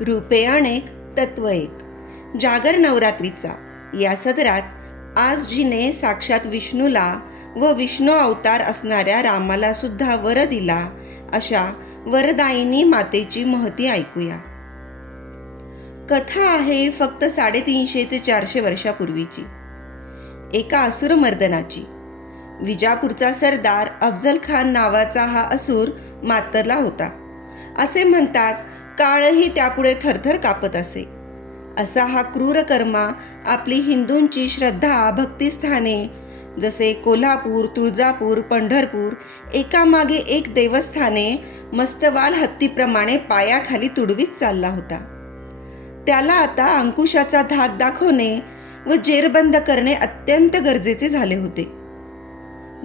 रूपे अनेक तत्व एक. जागर नवरात्रीचा. या सदरात आज जिने साक्षात विष्णूला व विष्णू अवतार असणाऱ्या रामाला सुद्धा वर दिला अशा वरदायिनी मातेची महती ऐकूया. कथा आहे फक्त साडेतीनशे ते चारशे वर्षापूर्वीची. एका असुर मर्दनाची. विजापूरचा सरदार अफजल खान नावाचा हा असुर मातरला होता. असे म्हणतात काळही त्यापुढे थरथर कापत असे. असा हा क्रूर कर्मा आपली हिंदूंची श्रद्धा भक्तिस्थाने जसे कोल्हापूर तुळजापूर पंढरपूर एकामागे एक देवस्थाने मस्तवाल हत्तीप्रमाणे पायाखाली तुडवीत चालला होता. त्याला आता अंकुशाचा धाक दाखवणे व जेरबंद करणे अत्यंत गरजेचे झाले होते.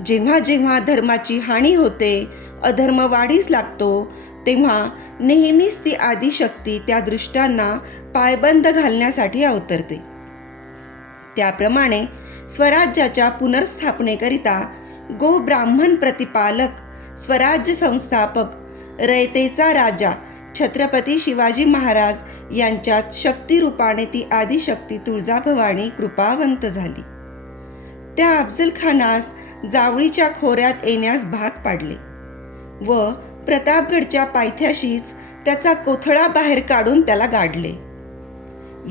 जेव्हा जेव्हा धर्माची हानी होते अधर्म वाढीस लागतो तेव्हा नेहमीच ती आदिशक्ती त्या दृष्टांना पायबंद घालण्यासाठी अवतरते. त्याप्रमाणे स्वराज्याच्या पुनर्स्थापनेकरिता गो ब्राह्मण प्रतिपालक स्वराज्य संस्थापक रयतेचा राजा छत्रपती शिवाजी महाराज यांच्यात शक्तिरूपाने ती आदिशक्ती तुळजाभवानी कृपावंत झाली. त्या अफजल खानास जावळीच्या खोऱ्यात येण्यास भाग पाडले. व प्रतापगडच्या पायथ्याशीच त्याचा कोथळा बाहेर काढून त्याला गाडले.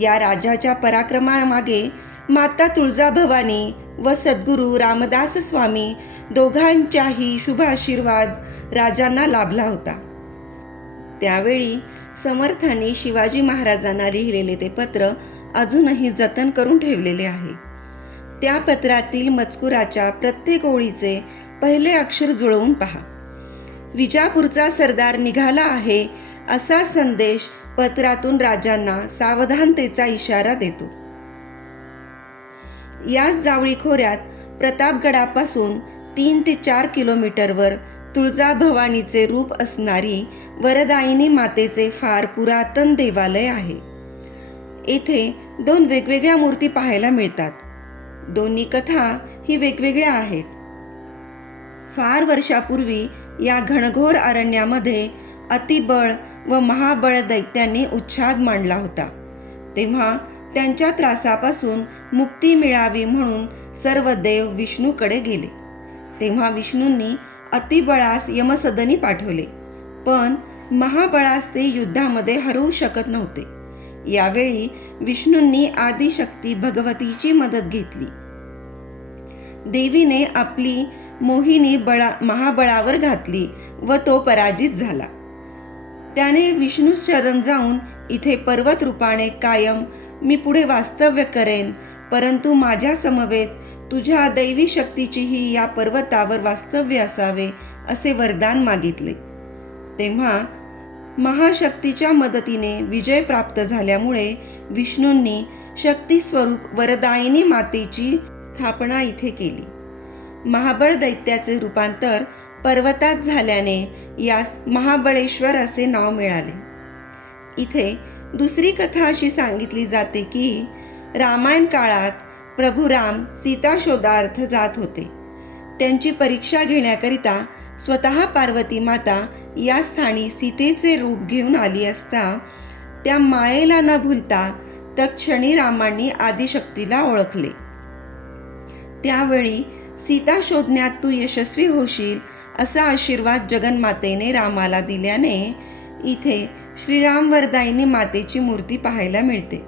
या राजाच्या पराक्रमामागे माता तुळजाभवानी व सद्गुरू रामदास स्वामी दोघांच्याही शुभ आशीर्वाद राजांना लाभला होता. त्यावेळी समर्थांनी शिवाजी महाराजांना लिहिलेले ते पत्र अजूनही जतन करून ठेवलेले आहे. त्या पत्रातील मजकुराच्या प्रत्येक ओळीचे पहिले अक्षर जुळवून पहा. विजापूरचा सरदार निघाला आहे असा संदेश पत्रातून राजांना सावधानतेचा इशारा देतो. याच जावळी खोऱ्यात प्रतापगडापासून तीन ते चार किलोमीटरवर तुळजाभवानीचे रूप असणारी वरदायिनी मातेचे फार पुरातन देवालय आहे. येथे दोन वेगवेगळ्या मूर्ती पाहायला मिळतात. दोन्ही कथा ही वेगवेगळ्या आहेत. फार वर्षापूर्वी या घनघोर अरण्यामध्ये अतिबळ व महाबळ दैत्यांनी उच्छाद मांडला होता. तेव्हा त्यांच्या त्रासापासून मुक्ती मिळावी म्हणून सर्व देव विष्णूकडे गेले. तेव्हा विष्णूंनी अतिबळास यमसदनी पाठवले पण महाबळास ते युद्धामध्ये हरवू शकत नव्हते. यावेळी विष्णूंनी आदिशक्ती भगवतीची मदत घेतली. देवीने आपली मोहिनी बळा महाबळावर घातली व तो पराजित झाला. त्याने विष्णू शरण जाऊन इथे पर्वत रूपाने कायम मी पुढे वास्तव्य करेन परंतु माझ्या समवेत तुझ्या दैवी शक्तीचीही या पर्वतावर वास्तव्य असावे असे वरदान मागितले. तेव्हा महाशक्तीच्या मदतीने विजय प्राप्त झाल्यामुळे विष्णूंनी शक्ती स्वरूप वरदायिनी मातेची स्थापना इथे केली. महाबळ दैत्याचे रूपांतर पर्वतात झाल्याने यास महाबळेश्वर असे नाव मिळाले. इथे दुसरी कथा अशी सांगितली जाते की रामायण काळात प्रभू राम सीता शोधार्थ जात होते. त्यांची परीक्षा घेण्याकरिता स्वतः पार्वती माता या स्थानी सीतेचे रूप घेऊन आली असता त्या मायेला न भूलता तत्क्षणी रामांनी आदिशक्तीला ओळखले. त्यावेळी सीता शोधण्यात तू यशस्वी होशील असा आशीर्वाद जगन्मातेने रामाला दिल्याने इथे श्रीराम वरदायिनी मातेची मूर्ती पाहायला मिळते.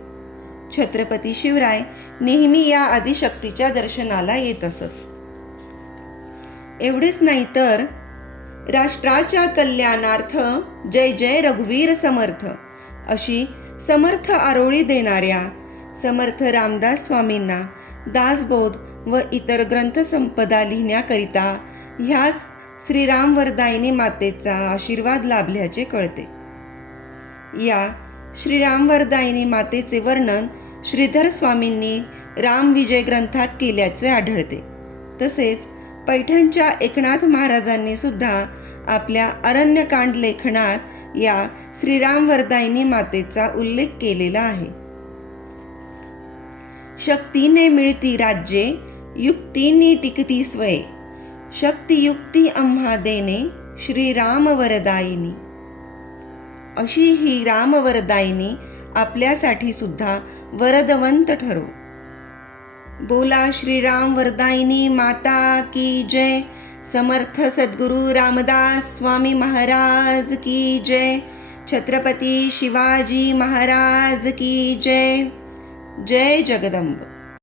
छत्रपती शिवराय नेहमी या आदिशक्तीच्या दर्शनाला येत असत. एवढेच नाही तर राष्ट्राच्या कल्याणार्थ जय जय रघुवीर समर्थ अशी समर्थ आरोळी देणाऱ्या समर्थ रामदास स्वामींना दासबोध व इतर ग्रंथसंपदा लिहिण्याकरिता ह्याच श्रीरामवरदायिनी मातेचा आशीर्वाद लाभल्याचे कळते. या श्रीरामवरदायिनी मातेचे वर्णन श्रीधर स्वामींनी रामविजय ग्रंथात केल्याचे आढळते. तसेच पैठणच्या एकनाथ महाराजांनी सुद्धा आपल्या अरण्यकांड लेखनात या श्रीरामवरदायिनी मातेचा उल्लेख केलेला आहे. शक्तीने मिळती राज्ये युक्तीनी टिकती स्वये. शक्तियुक्ती आम्हा देणे श्रीराम वरदायिनी अशी ही रामवरदायिनी आपल्यासाठी सुद्धा वरदवंत ठरो. बोला श्रीराम वरदायिनी माता की जय. समर्थ सद्गुरू रामदास स्वामी महाराज की जय. छत्रपती शिवाजी महाराज की जय. जय जगदंब.